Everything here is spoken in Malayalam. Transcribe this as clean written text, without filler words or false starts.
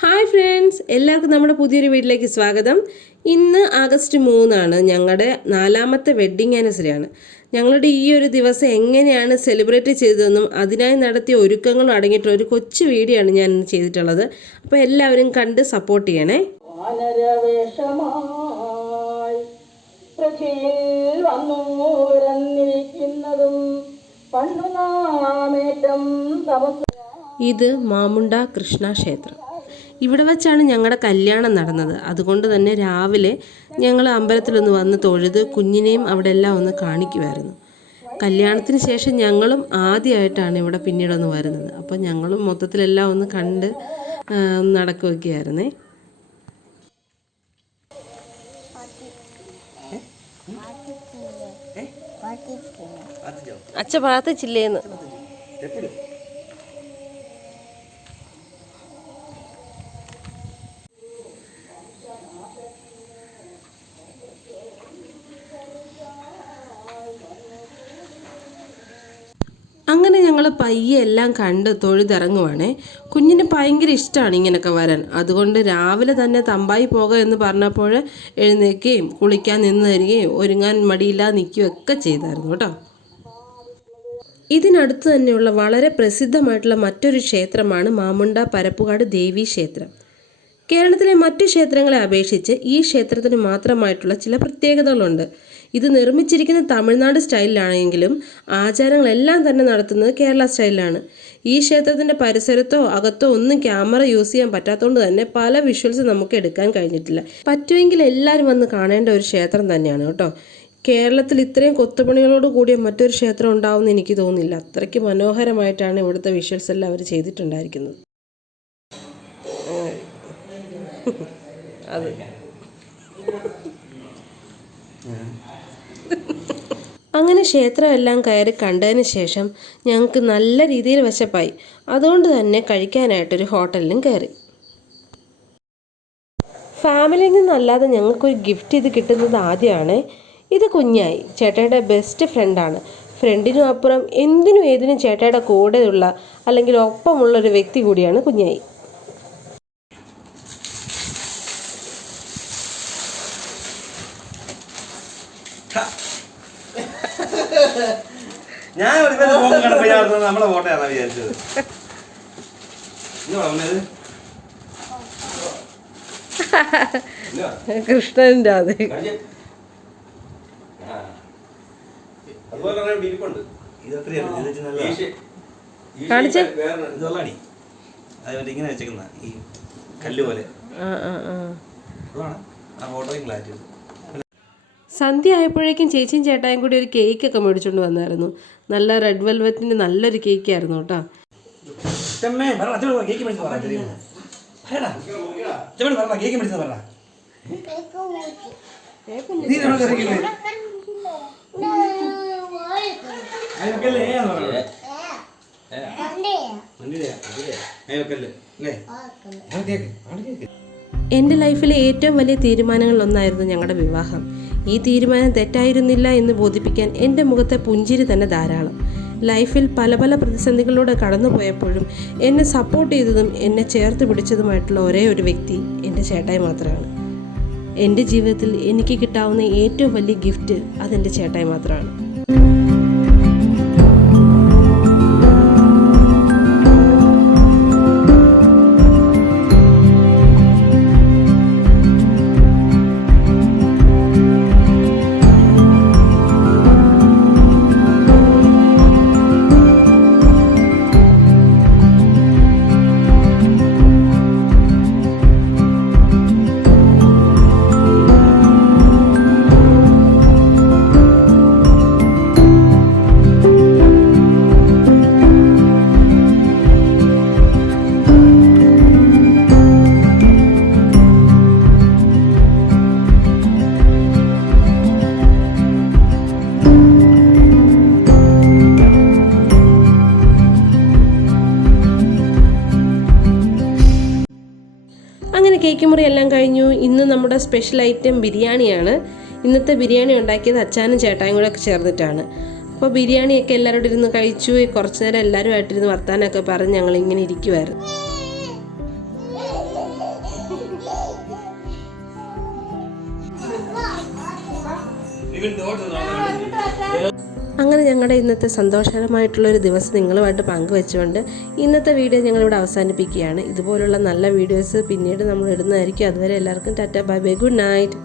ഹായ് ഫ്രണ്ട്സ്, എല്ലാവർക്കും നമ്മുടെ പുതിയൊരു വീട്ടിലേക്ക് സ്വാഗതം. ഇന്ന് ആഗസ്റ്റ് 3 ഞങ്ങളുടെ 4ാമത്തെ വെഡ്ഡിങ് ആനിവേഴ്സറിയാണ്. ഞങ്ങളുടെ ഈ ഒരു ദിവസം എങ്ങനെയാണ് സെലിബ്രേറ്റ് ചെയ്തതെന്നും അതിനായി നടത്തിയ ഒരുക്കങ്ങളും അടങ്ങിയിട്ടുള്ള ഒരു കൊച്ചു വീഡിയോ ആണ് ഞാൻ ഇന്ന് ചെയ്തിട്ടുള്ളത്. അപ്പോൾ എല്ലാവരും കണ്ട് സപ്പോർട്ട് ചെയ്യണേ. ഇത് മാമുണ്ട കൃഷ്ണ ക്ഷേത്രം. ഇവിടെ വെച്ചാണ് ഞങ്ങളുടെ കല്യാണം നടന്നത്. അതുകൊണ്ട് തന്നെ രാവിലെ ഞങ്ങൾ അമ്പലത്തിലൊന്ന് വന്ന് തൊഴുത് കുഞ്ഞിനെയും അവിടെ എല്ലാം ഒന്ന് കാണിക്കുമായിരുന്നു. കല്യാണത്തിന് ശേഷം ഞങ്ങളും ആദ്യമായിട്ടാണ് ഇവിടെ പിന്നീടൊന്ന് വരുന്നത്. അപ്പോൾ ഞങ്ങളും മൊത്തത്തിലെല്ലാം ഒന്ന് കണ്ട് നടക്കുകയൊക്കെയായിരുന്നേ. അച്ഛ പ്രാർത്ഥിച്ചില്ലേന്ന്. അങ്ങനെ ഞങ്ങൾ പയ്യെ എല്ലാം കണ്ട് തൊഴുതിറങ്ങുവാണേ. കുഞ്ഞിന് ഭയങ്കര ഇഷ്ടമാണ് ഇങ്ങനെയൊക്കെ വരാൻ. അതുകൊണ്ട് രാവിലെ തന്നെ തമ്പായി പോകുക എന്ന് പറഞ്ഞപ്പോൾ എഴുന്നേൽക്കുകയും കുളിക്കാൻ നിന്ന് തരികയും ഒരുങ്ങാൻ മടിയില്ലാതെ നിൽക്കുകയും ഒക്കെ ചെയ്തായിരുന്നു കേട്ടോ. ഇതിനടുത്ത് തന്നെയുള്ള വളരെ പ്രസിദ്ധമായിട്ടുള്ള മറ്റൊരു ക്ഷേത്രമാണ് മാമുണ്ട പരപ്പുകാട് ദേവി ക്ഷേത്രം. കേരളത്തിലെ മറ്റു ക്ഷേത്രങ്ങളെ അപേക്ഷിച്ച് ഈ ക്ഷേത്രത്തിന് മാത്രമായിട്ടുള്ള ചില പ്രത്യേകതകളുണ്ട്. ഇത് നിർമ്മിച്ചിരിക്കുന്ന തമിഴ്നാട് സ്റ്റൈലിലാണെങ്കിലും ആചാരങ്ങളെല്ലാം തന്നെ നടത്തുന്നത് കേരള സ്റ്റൈലിലാണ്. ഈ ക്ഷേത്രത്തിൻ്റെ പരിസരത്തോ അകത്തോ ഒന്നും ക്യാമറ യൂസ് ചെയ്യാൻ പറ്റാത്തതുകൊണ്ട് തന്നെ പല വിഷ്വൽസ് നമുക്ക് എടുക്കാൻ കഴിഞ്ഞിട്ടില്ല. പറ്റുമെങ്കിൽ എല്ലാവരും വന്ന് കാണേണ്ട ഒരു ക്ഷേത്രം തന്നെയാണ് കേട്ടോ. കേരളത്തിൽ ഇത്രയും കൊത്തുപണികളോട് കൂടിയ മറ്റൊരു ക്ഷേത്രം ഉണ്ടാവുമെന്ന് എനിക്ക് തോന്നുന്നില്ല. അത്രയ്ക്ക് മനോഹരമായിട്ടാണ് ഇവിടുത്തെ വിഷ്വൽസ് എല്ലാം അവർ ചെയ്തിട്ടുണ്ടായിരിക്കുന്നത്. അത് അങ്ങനെ ക്ഷേത്രമെല്ലാം കയറി കണ്ടതിന് ശേഷം ഞങ്ങൾക്ക് നല്ല രീതിയിൽ വിശപ്പായി. അതുകൊണ്ട് തന്നെ കഴിക്കാനായിട്ടൊരു ഹോട്ടലിലും കയറി. ഫാമിലിയിൽ നിന്നല്ലാതെ ഞങ്ങൾക്കൊരു ഗിഫ്റ്റ് ഇത് കിട്ടുന്നത് ആദ്യമാണ്. ഇത് കുഞ്ഞായി, ചേട്ടയുടെ ബെസ്റ്റ് ഫ്രണ്ടാണ്. ഫ്രണ്ടിനും അപ്പുറം എന്തിനും ഏതിനും ചേട്ടയുടെ കൂടെയുള്ള അല്ലെങ്കിൽ ഒപ്പമുള്ളൊരു വ്യക്തി കൂടിയാണ് കുഞ്ഞായി. ഞാൻ നമ്മളെ ഫോട്ടോയാണ് വിചാരിച്ചത്. കൃഷ്ണൻ്റെ അത് ഇങ്ങനെ വെച്ചേക്കുന്ന ഈ കല്ല് പോലെ. സന്ധ്യ ആയപ്പോഴേക്കും ചേച്ചിയും ചേട്ടായും കൂടി ഒരു കേക്കൊക്കെ മേടിച്ചുകൊണ്ട് വന്നായിരുന്നു. നല്ല റെഡ് വെൽവെറ്റിൻ്റെ നല്ലൊരു കേക്കായിരുന്നു കേട്ടോ. എൻ്റെ ലൈഫിലെ ഏറ്റവും വലിയ തീരുമാനങ്ങളിലൊന്നായിരുന്നു ഞങ്ങളുടെ വിവാഹം. ഈ തീരുമാനം തെറ്റായിരുന്നില്ല എന്ന് ബോധിപ്പിക്കാൻ എൻ്റെ മുഖത്തെ പുഞ്ചിരി തന്നെ ധാരാളം. ലൈഫിൽ പല പല പ്രതിസന്ധികളിലൂടെ കടന്നു പോയപ്പോഴും എന്നെ സപ്പോർട്ട് ചെയ്തതും എന്നെ ചേർത്ത് പിടിച്ചതുമായിട്ടുള്ള ഒരേ ഒരു വ്യക്തി എൻ്റെ ചേട്ടായി മാത്രമാണ്. എൻ്റെ ജീവിതത്തിൽ എനിക്ക് കിട്ടാവുന്ന ഏറ്റവും വലിയ ഗിഫ്റ്റ് അതെൻ്റെ ചേട്ടായി മാത്രമാണ്. അങ്ങനെ കേക്ക് മുറി എല്ലാം കഴിഞ്ഞു. ഇന്ന് നമ്മുടെ സ്പെഷ്യൽ ഐറ്റം ബിരിയാണിയാണ്. ഇന്നത്തെ ബിരിയാണി ഉണ്ടാക്കിയത് അച്ഛനും ചേട്ടായും കൂടെ ഒക്കെ ചേർന്നിട്ടാണ്. അപ്പോൾ ബിരിയാണിയൊക്കെ എല്ലാവരോടും ഇരുന്ന് കഴിച്ചു. കുറച്ച് നേരം എല്ലാവരുമായിട്ടിരുന്ന് വർത്താനമൊക്കെ പറഞ്ഞ് ഞങ്ങളിങ്ങനെ ഇരിക്കുമായിരുന്നു. അങ്ങനെ ഞങ്ങളുടെ ഇന്നത്തെ സന്തോഷകരമായിട്ടുള്ളൊരു ദിവസം നിങ്ങളുമായിട്ട് പങ്കുവെച്ചുകൊണ്ട് ഇന്നത്തെ വീഡിയോ ഞങ്ങളിവിടെ അവസാനിപ്പിക്കുകയാണ്. ഇതുപോലുള്ള നല്ല വീഡിയോസ് പിന്നീട് നമ്മൾ ഇടുന്നതായിരിക്കും. അതുവരെ എല്ലാവർക്കും Tata bye bye, good night.